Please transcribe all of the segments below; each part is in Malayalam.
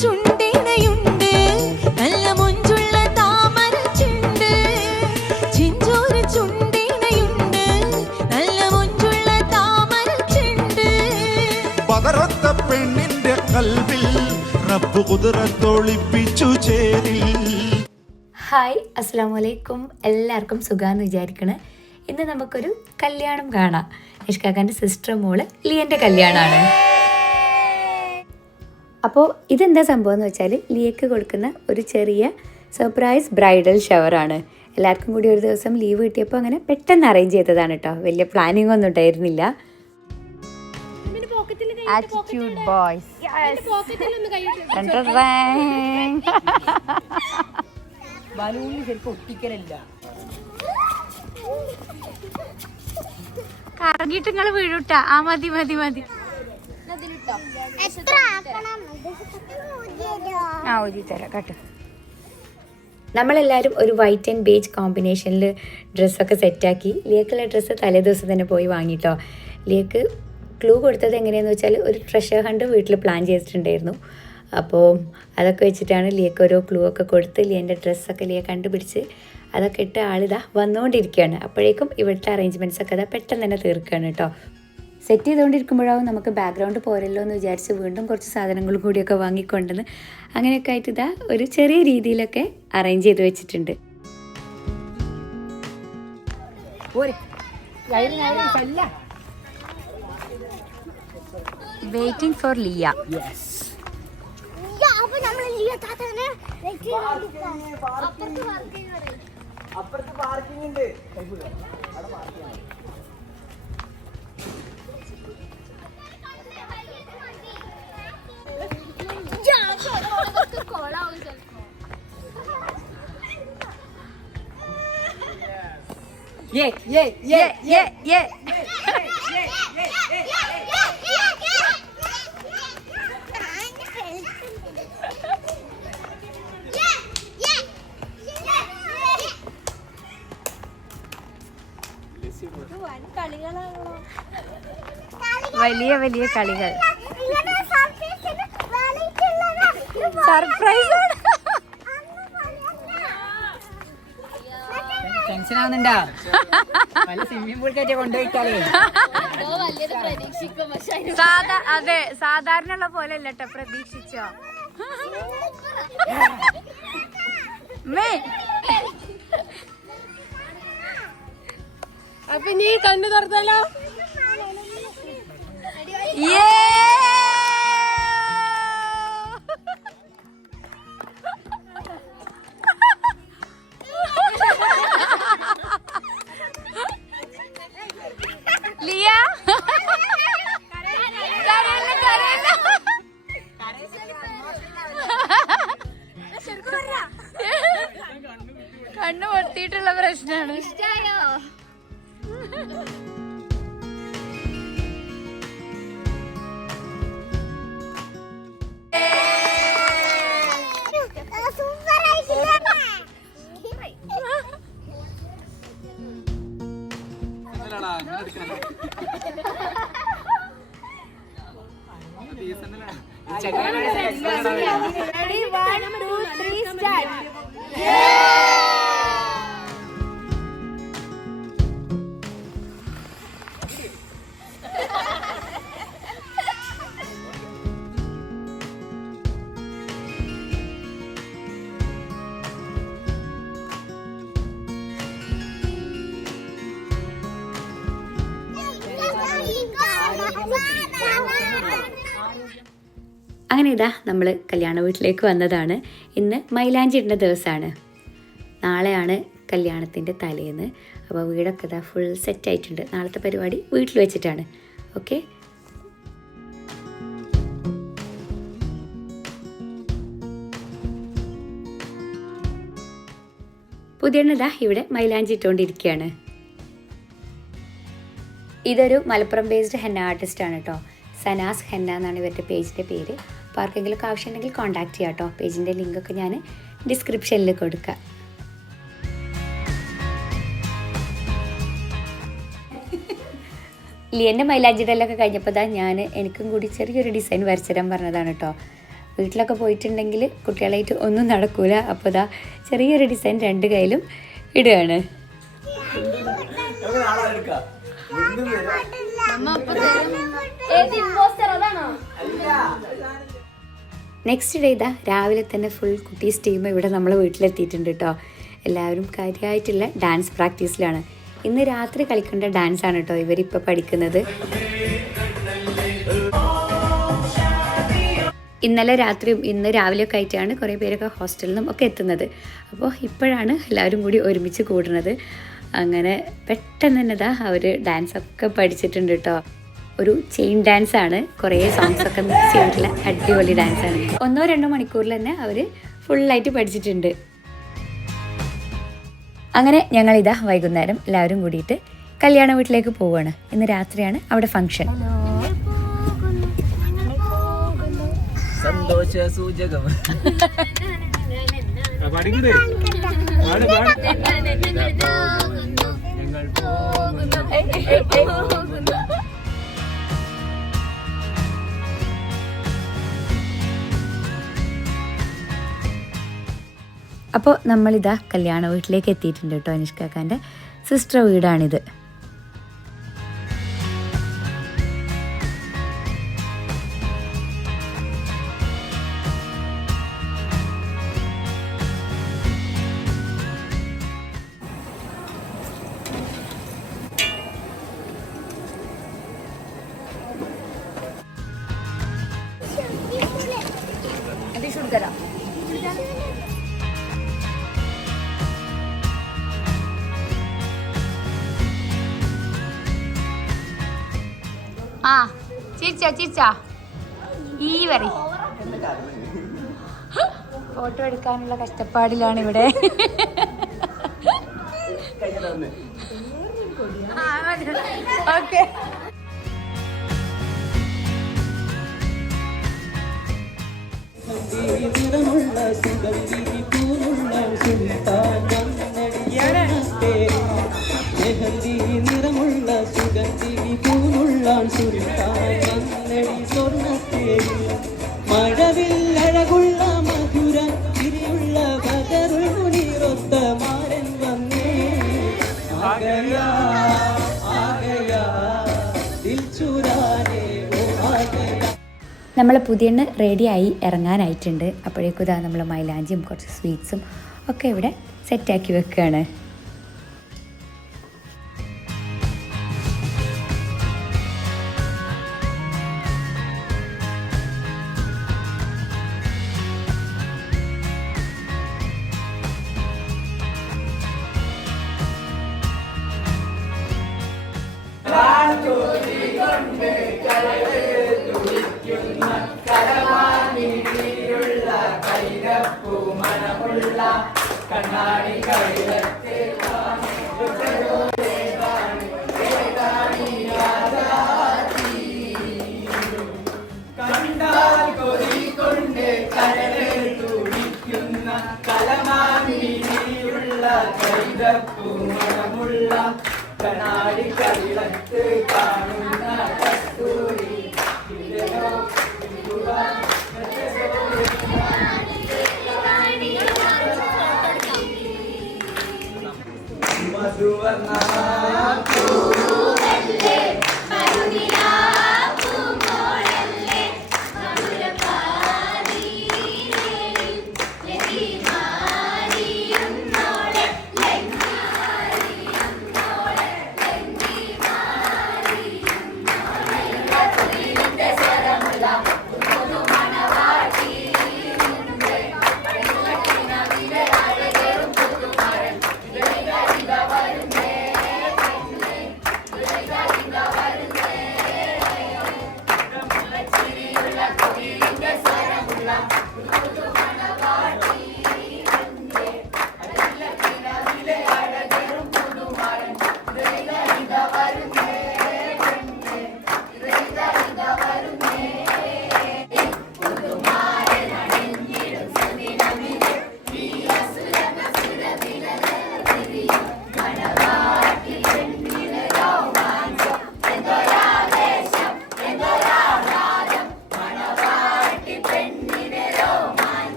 ചുണ്ടിണയുണ്ട് നല്ല മൊഞ്ചുള്ള താമര ചുണ്ട് ചിഞ്ചോറ് ചുണ്ടിണയുണ്ട് നല്ല മൊഞ്ചുള്ള താമര ചുണ്ട് പകരത്ത പെണ്ണിന്റെ കൽവിൽ റബ്ബ് കുതിരത്തൊളിപ്പിച്ചു ചേരി. ഹായ്, അസ്സാം വലൈക്കും. എല്ലാവർക്കും സുഖാന്ന് വിചാരിക്കണേ. ഇന്ന് നമുക്കൊരു കല്യാണം കാണാം. ഇഷ്കാക്കാൻ്റെ സിസ്റ്റർ മോള് ലിയൻ്റെ കല്യാണമാണ്. അപ്പോൾ ഇതെന്താ സംഭവം എന്ന് വെച്ചാൽ ലിയക്ക് കൊടുക്കുന്ന ഒരു ചെറിയ സർപ്രൈസ് ബ്രൈഡൽ ഷവറാണ്. എല്ലാവർക്കും കൂടി ഒരു ദിവസം ലീവ് കിട്ടിയപ്പോൾ അങ്ങനെ പെട്ടെന്ന് അറേഞ്ച് ചെയ്തതാണ് കേട്ടോ. വലിയ പ്ലാനിങ് ഒന്നും ഉണ്ടായിരുന്നില്ല. Attitude boys. ബലൂണിൽ ശരിക്കും ഒട്ടിക്കലില്ല. കറങ്ങിയിട്ട് നിങ്ങൾ വീഴൂട്ട. ആ മതി മതി മതി. ആ ഊതി തരാം കേട്ടോ. നമ്മളെല്ലാവരും ഒരു വൈറ്റ് ആൻഡ് ബേജ് കോമ്പിനേഷനിൽ ഡ്രസ്സൊക്കെ സെറ്റാക്കി. ലിയക്കുള്ള ഡ്രസ്സ് തലേ ദിവസം തന്നെ പോയി വാങ്ങിട്ടോ. ലിയക്ക് ക്ലൂ കൊടുത്തത് എങ്ങനെയാണെന്ന് വെച്ചാൽ ഒരു ട്രഷർ ഹണ്ട് വീട്ടിൽ പ്ലാൻ ചെയ്തിട്ടുണ്ടായിരുന്നു. അപ്പോൾ അതൊക്കെ വെച്ചിട്ടാണ് ലിയക്ക് ഓരോ ക്ലൂ ഒക്കെ കൊടുത്ത് ലിയൻ്റെ ഡ്രസ്സൊക്കെ ലിയ കണ്ടുപിടിച്ച് അതൊക്കെ ഇട്ട് ആളിതാ വന്നുകൊണ്ടിരിക്കുകയാണ്. അപ്പോഴേക്കും ഇവിടുത്തെ അറേഞ്ച്മെൻറ്റ്സ് ഒക്കെ ഇതാ പെട്ടെന്ന് തന്നെ തീർക്കുകയാണ് കേട്ടോ. സെറ്റ് ചെയ്തുകൊണ്ടിരിക്കുമ്പോഴാവും നമുക്ക് ബാക്ക്ഗ്രൗണ്ട് പോരല്ലോ എന്ന് വിചാരിച്ച് വീണ്ടും കുറച്ച് സാധനങ്ങളും കൂടിയൊക്കെ വാങ്ങിക്കൊണ്ടെന്ന് അങ്ങനെയൊക്കെ ആയിട്ട് ഇതാ ഒരു ചെറിയ രീതിയിലൊക്കെ അറേഞ്ച് ചെയ്ത് വെച്ചിട്ടുണ്ട്. Waiting for Liya. അപ്പുറത്ത് പാർക്കിംഗ് ഉണ്ട്. വലിയ വലിയ കളികൾ. സർപ്രൈസ് ആണ്. ടെൻഷൻ ആവുന്നുണ്ടാ? വല്ല സ്വിമ്മിംഗ് പൂൾ കയറ്റി കൊണ്ടുപോയിട്ടാലേ. അതെ, സാധാരണ ഉള്ള പോലെ അല്ല കേട്ടോ. പ്രതീക്ഷിച്ചോ? അപ്പൊ നീ കണ്ണു തുറന്നല്ലോ. ലിയ കണ്ണു പൊട്ടിയിട്ടുള്ള പ്രശ്നമാണ്. ഇഷ്ടായോ? അങ്ങനെ ഇതാ നമ്മൾ കല്യാണ വീട്ടിലേക്ക് വന്നതാണ്. ഇന്ന് മൈലാഞ്ചി ഇടുന്ന ദിവസമാണ്. നാളെയാണ് കല്യാണത്തിൻ്റെ തലേന്ന്. അപ്പോൾ വീടൊക്കെ ഇതാ ഫുൾ സെറ്റായിട്ടുണ്ട്. നാളത്തെ പരിപാടി വീട്ടിൽ വെച്ചിട്ടാണ്. ഓക്കെ, പുതിയണ്ണതാ ഇവിടെ മൈലാഞ്ചി ഇട്ടുകൊണ്ടിരിക്കുകയാണ്. ഇതൊരു മലപ്പുറം ബേസ്ഡ് ഹെന്ന ആർട്ടിസ്റ്റാണ് കേട്ടോ. സനാസ് ഹെന്ന എന്നാണ് ഇവരുടെ പേജിൻ്റെ പേര്. അപ്പോൾ ആർക്കെങ്കിലും ആവശ്യമുണ്ടെങ്കിൽ കോൺടാക്ട് ചെയ്യാം കേട്ടോ. പേജിൻ്റെ ലിങ്കൊക്കെ ഞാൻ ഡിസ്ക്രിപ്ഷനിൽ കൊടുക്കാം. ലിയൻ്റെ മൈലാഞ്ചിടലൊക്കെ കഴിഞ്ഞപ്പോൾ എനിക്കും കൂടി ചെറിയൊരു ഡിസൈൻ വരച്ചിടാൻ പറഞ്ഞതാണ് കേട്ടോ. വീട്ടിലൊക്കെ പോയിട്ടുണ്ടെങ്കിൽ കുട്ടികളായിട്ട് ഒന്നും നടക്കൂല. അപ്പോൾ ഇതാ ചെറിയൊരു ഡിസൈൻ 2 കയ്യിലും ഇടുകയാണ്. നെക്സ്റ്റ് ഡേ ഇതാ രാവിലെ തന്നെ ഫുൾ കുട്ടീസ് ടീം ഇവിടെ നമ്മളെ വീട്ടിലെത്തിയിട്ടുണ്ട് കേട്ടോ. എല്ലാവരും കാര്യമായിട്ടുള്ള ഡാൻസ് പ്രാക്ടീസിലാണ്. ഇന്ന് രാത്രി കളിക്കേണ്ട ഡാൻസ് ആണ് കേട്ടോ ഇവരിപ്പോൾ പഠിക്കുന്നത്. ഇന്നലെ രാത്രിയും ഇന്ന് രാവിലെയൊക്കെ ആയിട്ടാണ് കുറേ പേരൊക്കെ ഹോസ്റ്റലിൽ നിന്നും ഒക്കെ എത്തുന്നത്. അപ്പോൾ ഇപ്പോഴാണ് എല്ലാവരും കൂടി ഒരുമിച്ച് കൂടുന്നത്. അങ്ങനെ പെട്ടെന്ന് തന്നെ ഇതാ അവർ ഡാൻസൊക്കെ പഠിച്ചിട്ടുണ്ട് കേട്ടോ. ഒരു ചെയിൻ ഡാൻസാണ്, കുറേ സോങ്സൊക്കെ മിക്സ് ചെയ്തിട്ടുള്ള അടിപൊളി ഡാൻസാണ്. 1-2 മണിക്കൂറിൽ തന്നെ അവർ ഫുള്ളായിട്ട് പഠിച്ചിട്ടുണ്ട്. അങ്ങനെ ഞങ്ങളിതാ വൈകുന്നേരം എല്ലാവരും കൂടിയിട്ട് കല്യാണ വീട്ടിലേക്ക് പോവുകയാണ്. ഇന്ന് രാത്രിയാണ് അവിടെ ഫംഗ്ഷൻ. സന്തോഷ സൂചകം. അപ്പോൾ നമ്മളിതാ കല്യാണ വീട്ടിലേക്ക് എത്തിയിട്ടുണ്ട് കേട്ടോ. അനുഷ്കാക്കാൻ്റെ സിസ്റ്റർ വീടാണിത്. ആ ചിരിച്ചാ ഈ വരി ഫോട്ടോ എടുക്കാനുള്ള കഷ്ടപ്പാടിലാണ് ഇവിടെ. ഓക്കെ നിറമുള്ള സുഗന്ധി പൂനുള്ളാൻ മഴവില്ലഴകുള്ള മധുര തിരിയുള്ള ബദറുൾ നീറൊത്ത മാരൻ വന്നേ ആകയാ ആകയാ ദിൽ ചുരാനേ ഓ ആകയാ. നമ്മളെ പുതിയെണ്ണ് റെഡിയായി ഇറങ്ങാനായിട്ടുണ്ട്. അപ്പോഴേക്കും ഇതാ നമ്മൾ മൈലാഞ്ചിയും കുറച്ച് സ്വീറ്റ്സും ഒക്കെ ഇവിടെ സെറ്റാക്കി വെക്കുകയാണ്.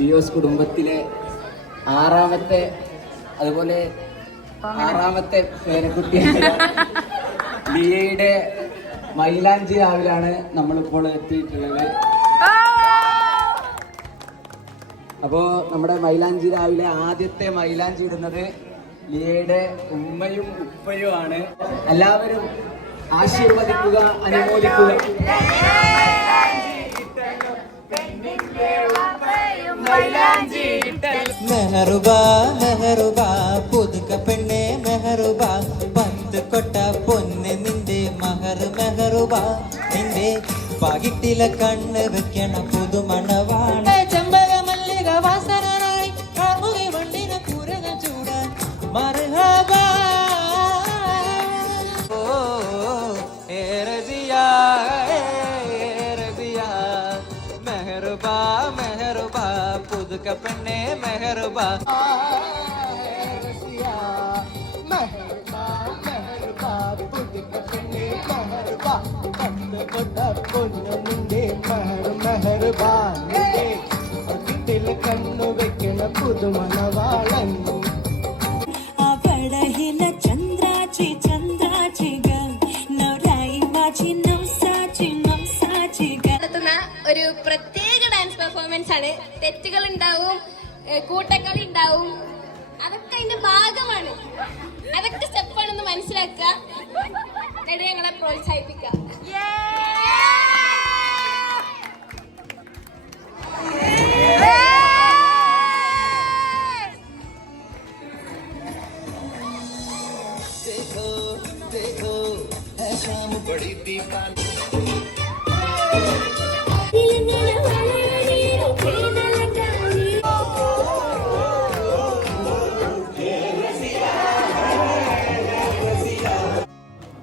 പിയോസ് കുടുംബത്തിലെ ആറാമത്തെ പേരക്കുട്ടിയായ ലിയയുടെ മൈലാഞ്ചി രാവിലാണ് നമ്മളിപ്പോൾ എത്തിയിട്ടുള്ളത്. അപ്പോൾ നമ്മുടെ മൈലാഞ്ചി രാവിലെ ആദ്യത്തെ മൈലാഞ്ചി ഇടുന്നത് ലിയയുടെ ഉമ്മയും ഉപ്പയുമാണ്. എല്ലാവരും ആശീർവദിക്കുക, അനുമോദിക്കുക. മെഹറുബാ മെഹറുബാ പുതുക്ക പെണ്ണെ മെഹറുബാ പത്ത് കൊട്ട പൊന്ന് നിന്റെ മഹർ മെഹറുബാ നിന്റെ പകിട്ടിലെ കണ്ണ് വെക്കണ പുതുമണവാണ് ചെമ്പക മല്ലിക വാസനായി കാമുകി വണ്ടിന കൂരക ചൂടാൻ മർഹബാ ഓ ഏറസിയാ മെഹറുബാ മെഹറുബാ പുതുക്ക പെണ്ണെ മെഹറുബാ കണ്ണു വെക്കണ പുതുമണവാളൻ നടത്തുന്ന ഒരു പ്രത്യേക ഡാൻസ് പെർഫോമൻസ് ആണ്. തെറ്റുകൾ ഉണ്ടാവും, കൂട്ടക്കളി ഉണ്ടാവും, അതൊക്കെ അതിന്റെ ഭാഗമാണ്. അതൊക്കെ സ്റ്റെപ്പാണെന്ന് മനസ്സിലാക്കുക, ഞങ്ങളെ പ്രോത്സാഹിപ്പിക്കുക.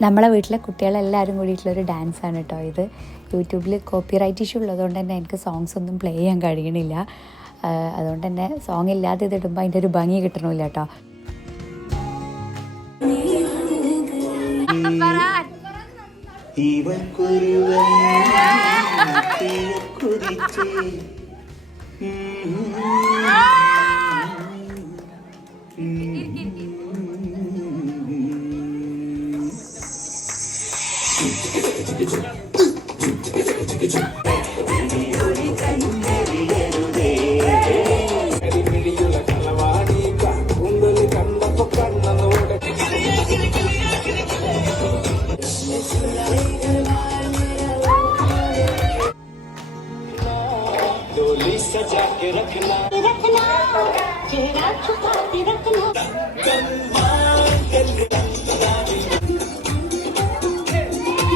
നമ്മളെ വീട്ടിലെ കുട്ടികളെല്ലാവരും കൂടിയിട്ടുള്ളൊരു ഡാൻസാണ് കേട്ടോ ഇത്. യൂട്യൂബിൽ കോപ്പിറൈറ്റ് ഇഷ്യൂ ഉള്ളതുകൊണ്ട് തന്നെ എനിക്ക് സോങ്സ് ഒന്നും പ്ലേ ചെയ്യാൻ കഴിയണില്ല. അതുകൊണ്ട് തന്നെ സോങ് ഇല്ലാതെ ഇതിടുമ്പോൾ അതിൻ്റെ ഒരു ഭംഗി കിട്ടണമില്ല കേട്ടോ.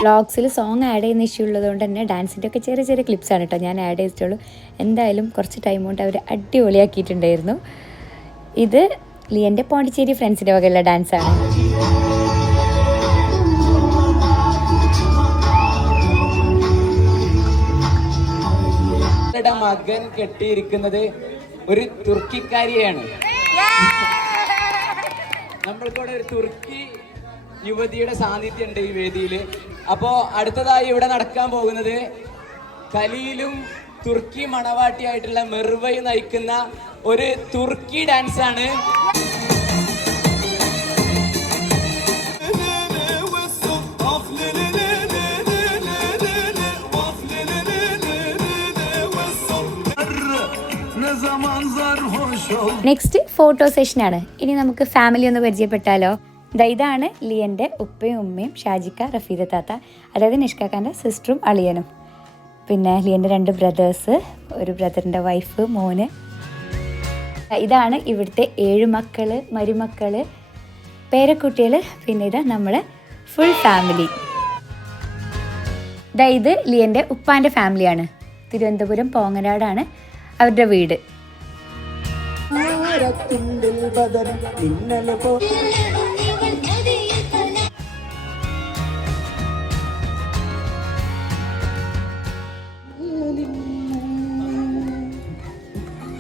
വ്ളോഗ്സിൽ സോങ് ആഡ് ചെയ്യുന്ന ഇഷ്യൂ ഉള്ളതുകൊണ്ട് തന്നെ ഡാൻസിൻ്റെ ഒക്കെ ചെറിയ ചെറിയ ക്ലിപ്സാണ് കേട്ടോ ഞാൻ ആഡ് ചെയ്തിട്ടുള്ളൂ. എന്തായാലും കുറച്ച് ടൈം കൊണ്ട് അവർ അടിപൊളിയാക്കിയിട്ടുണ്ടായിരുന്നു. ഇത് ലിയൻ്റെ പോണ്ടിച്ചേരി ഫ്രണ്ട്സിൻ്റെ വകയുള്ള ഡാൻസാണ്. മകൻ കെട്ടിയിരിക്കുന്നത് ഒരു തുർക്കിക്കാരിയാണ്. നമ്മൾക്കൂടെ ഒരു തുർക്കി യുവതിയുടെ സാന്നിധ്യം ഉണ്ട് ഈ വേദിയിൽ. അപ്പോൾ അടുത്തതായി ഇവിടെ നടക്കാൻ പോകുന്നത് ഖലീലും തുർക്കി മണവാട്ടിയായിട്ടുള്ള മെർവയും നയിക്കുന്ന ഒരു തുർക്കി ഡാൻസ് ആണ്. നെക്സ്റ്റ് ഫോട്ടോ സെഷനാണ്. ഇനി നമുക്ക് ഫാമിലി ഒന്ന് പരിചയപ്പെട്ടാലോ. ഇതാണ് ലിയൻ്റെ ഉപ്പയും ഉമ്മയും ഷാജിക്ക, റഫീദ താത്ത, അതായത് നിഷ്കാക്കാൻ്റെ സിസ്റ്ററും അളിയനും. പിന്നെ ലിയൻ്റെ 2 ബ്രദേഴ്സ്, ഒരു ബ്രദറിൻ്റെ വൈഫ്, മോന്. ഇതാണ് ഇവിടുത്തെ 7 മക്കൾ, മരുമക്കൾ, പേരക്കുട്ടികൾ. പിന്നെ ഇതാ നമ്മളെ ഫുൾ ഫാമിലി. ഇത് ലിയൻ്റെ ഉപ്പാൻ്റെ ഫാമിലിയാണ്. തിരുവനന്തപുരം പോങ്ങനാടാണ് അവരുടെ വീട്.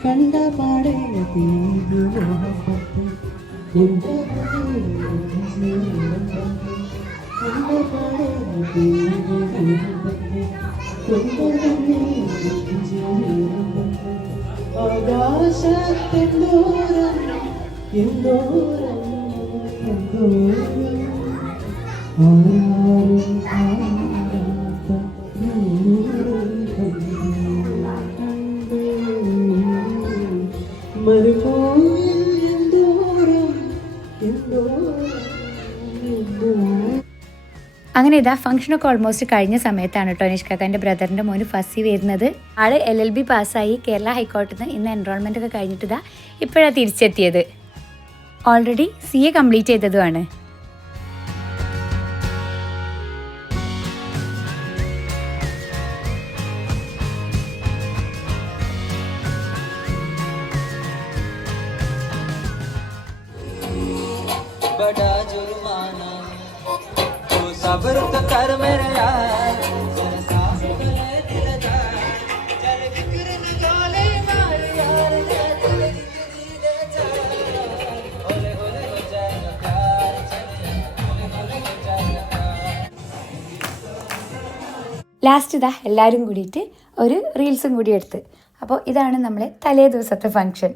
കണ്ട പാടേ ആകാശത്തെന്തോരം എന്തോരം എന്തോരം ആരാരും കാണാത്ത മരുഭൂമിയിൽ എന്തോരം എന്തോരം എന്തോരം. അങ്ങനെ ഇതാ ഫംഗ്ഷനൊക്കെ ഓൾമോസ്റ്റ് കഴിഞ്ഞ സമയത്താണ് കേട്ടോ നിഷ്കാക്കാൻ്റെ ബ്രദറിൻ്റെ മോന് ഫസ്സി വരുന്നത്. ആള് LLB പാസ്സായി കേരള ഹൈക്കോർട്ടിൽ നിന്ന് ഇന്ന് എൻറോൾമെൻ്റ് ഒക്കെ കഴിഞ്ഞിട്ട് ഇതാ ഇപ്പോഴാണ് തിരിച്ചെത്തിയത്. ഓൾറെഡി CA കംപ്ലീറ്റ് ചെയ്തതുമാണ്. बड़ा जुर्माना तू सब्र तो कर मेरे यार जरा सांस ले दिल जा चल फिक्र न गाले मार यार जा दिल ले जा होले होले हो जाएगा प्यार चल होले होले हो जाएगा प्यार. ലാസ്റ്റ് ഇതാ എല്ലാവരും കൂടിയിട്ട് ഒരു റീൽസും കൂടി എടുത്ത്. അപ്പോൾ ഇതാണ് നമ്മളെ തലേ ദിവസത്തെ ഫംഗ്ഷൻ.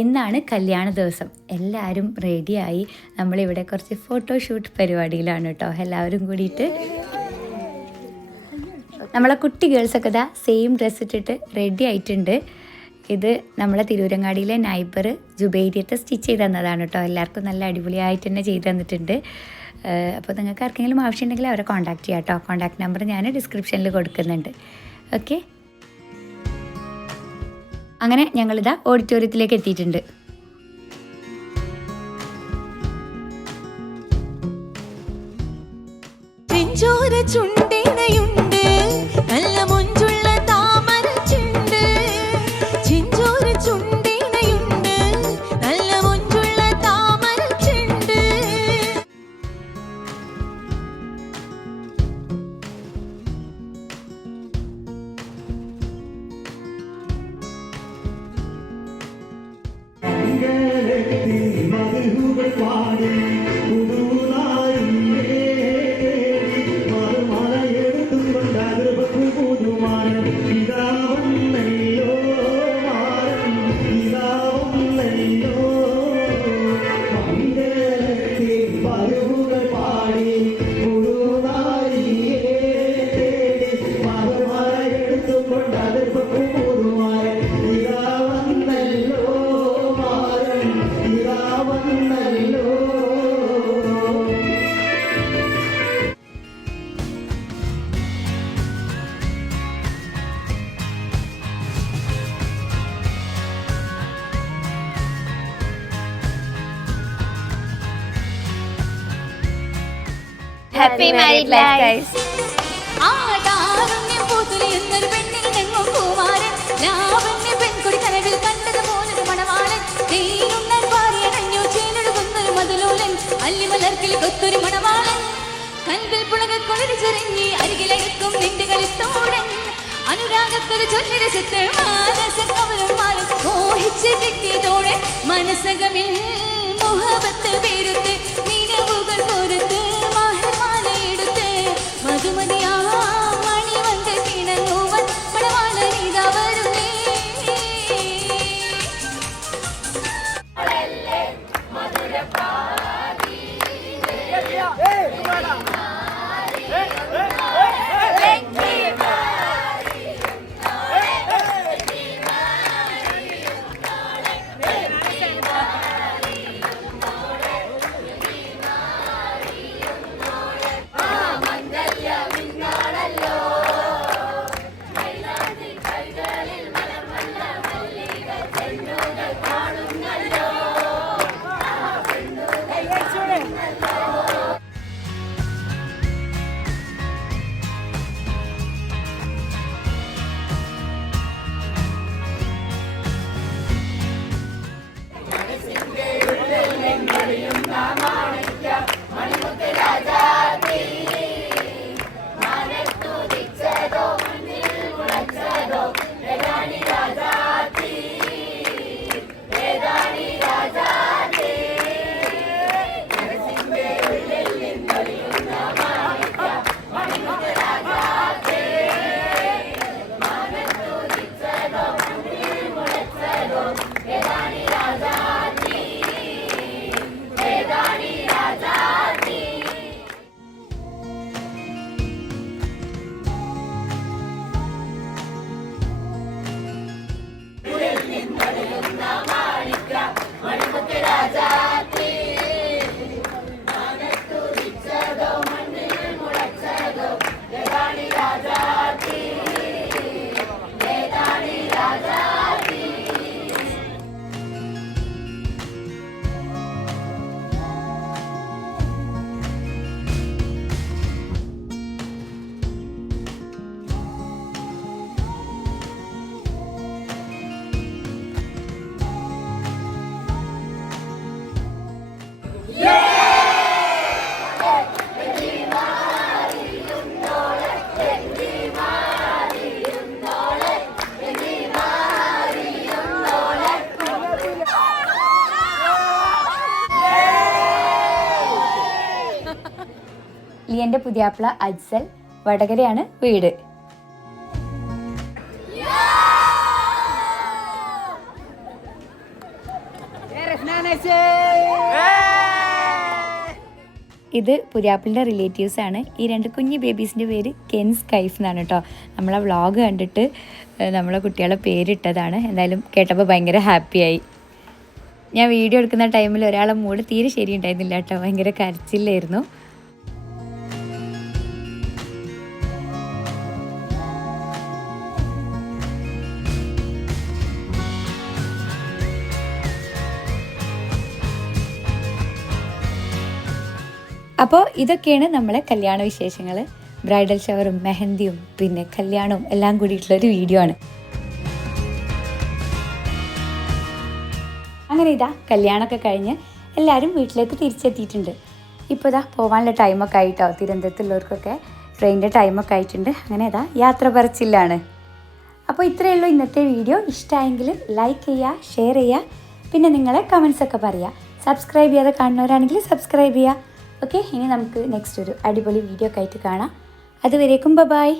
ഇന്നാണ് കല്യാണ ദിവസം. എല്ലാവരും റെഡിയായി. നമ്മളിവിടെ കുറച്ച് ഫോട്ടോഷൂട്ട് പരിപാടിയിലാണ് കേട്ടോ. എല്ലാവരും കൂടിയിട്ട് നമ്മളെ കുട്ടി ഗേൾസൊക്കെ ഇതാ സെയിം ഡ്രസ്സ് ഇട്ടിട്ട് റെഡി ആയിട്ടുണ്ട്. ഇത് നമ്മളെ തിരൂരങ്ങാടിയിലെ നൈബർ ജുബൈരിയത്തെ സ്റ്റിച്ച് ചെയ്ത് തന്നതാണ് കേട്ടോ. എല്ലാവർക്കും നല്ല അടിപൊളിയായിട്ട് തന്നെ ചെയ്ത് തന്നിട്ടുണ്ട്. അപ്പോൾ നിങ്ങൾക്ക് ആർക്കെങ്കിലും ആവശ്യമുണ്ടെങ്കിൽ അവരെ കോൺടാക്ട് ചെയ്യാം കേട്ടോ. കോൺടാക്ട് നമ്പർ ഞാൻ ഡിസ്ക്രിപ്ഷനിൽ കൊടുക്കുന്നുണ്ട്. ഓക്കെ, അങ്ങനെ ഞങ്ങളിതാ ഓഡിറ്റോറിയത്തിലേക്ക് എത്തിയിട്ടുണ്ട്. ചെഞ്ചോര ചുണ്ടിണയുണ്ട് നല്ല മൊഞ്ചുള്ള താമരച്ചുണ്ട്. ചെഞ്ചോര ചുണ്ടിണയുണ്ട് നല്ല മൊഞ്ചുള്ള താമരച്ചുണ്ട്. Happy married life guys. ആടാറുണ്യം പൂത്തുലയുന്നൊരു പെണ്ണിനെങ്ങും പൂവാരൻ. ലാവണ്യ പെൺകൊടി കനവിൽ കണ്ടത് പോലൊരു മണവാളൻ. തേനുണ്ണാൻ പാറിയണഞ്ഞു ചേനൊഴുകുന്നൊരു മധുലോലൻ. അല്ലിമലർക്കിൽ കൊത്തൊരു മണവാളൻ. കൽവിൽ പുളകക്കൊളരി ചൊരിഞ്ഞി അരികിലടുക്കും നിന്റെ കളിത്തോടൻ. അനുരാഗത്തൊരു ചൊല്ലിരസത്ത് മാനസകവലും മാറും മോഹിച്ച് കിട്ടിയതോടെ മനസ്സകമിൽ മുഹബത്ത് പേരുത്ത് നിലവുകൾ പോരത്ത് മഹമാലയെടുത്ത് മധുമതിയാ മണി വന്ന് കിണങ്ങുവൻ മണവാളനിതാ വരുന്നേ. എൻ്റെ പുതിയാപ്പിള അജ്സൽ, വടകരയാണ് വീട്. ഇത് പുതിയാപ്പിളിൻ്റെ റിലേറ്റീവ്സാണ്. ഈ 2 കുഞ്ഞു ബേബീസിൻ്റെ പേര് കെൻസ് കൈഫ് എന്നാണ് കേട്ടോ. നമ്മളെ വ്ളോഗ് കണ്ടിട്ട് നമ്മളെ കുട്ടികളെ പേരിട്ടതാണ്. എന്തായാലും കേട്ടപ്പോൾ ഭയങ്കര ഹാപ്പിയായി. ഞാൻ വീഡിയോ എടുക്കുന്ന ടൈമിൽ ഒരാളെ മൂഡ് തീരെ ശരിയുണ്ടായിരുന്നില്ല കേട്ടോ. ഭയങ്കര കരച്ചില്ലായിരുന്നു. അപ്പോൾ ഇതൊക്കെയാണ് നമ്മളെ കല്യാണ വിശേഷങ്ങൾ. ബ്രൈഡൽ ഷവറും മെഹന്തിയും പിന്നെ കല്യാണവും എല്ലാം കൂടിയിട്ടുള്ളൊരു വീഡിയോ ആണ്. അങ്ങനെ ഇതാ കല്യാണമൊക്കെ കഴിഞ്ഞ് എല്ലാവരും വീട്ടിലേക്ക് തിരിച്ചെത്തിയിട്ടുണ്ട്. ഇപ്പോൾ ഇതാ പോകാനുള്ള ടൈമൊക്കെ ആയിട്ടോ. തിരുവനന്തപുരത്തുള്ളവർക്കൊക്കെ ട്രെയിനിൻ്റെ ടൈമൊക്കെ ആയിട്ടുണ്ട്. അങ്ങനെ ഇതാ യാത്ര പറച്ചില്ലാണ്. അപ്പോൾ ഇത്രയേ ഉള്ളൂ ഇന്നത്തെ വീഡിയോ. ഇഷ്ടമായെങ്കിൽ ലൈക്ക് ചെയ്യുക, ഷെയർ ചെയ്യുക, പിന്നെ നിങ്ങളെ കമൻസൊക്കെ പറയുക. സബ്സ്ക്രൈബ് ചെയ്യാതെ കാണുന്നവരാണെങ്കിൽ സബ്സ്ക്രൈബ് ചെയ്യുക. ഓക്കെ, ഇനി നമുക്ക് നെക്സ്റ്റ് ഒരു അടിപൊളി വീഡിയോ ഒക്കെ ആയിട്ട് കാണാം. അതുവരേക്കും ബൈ.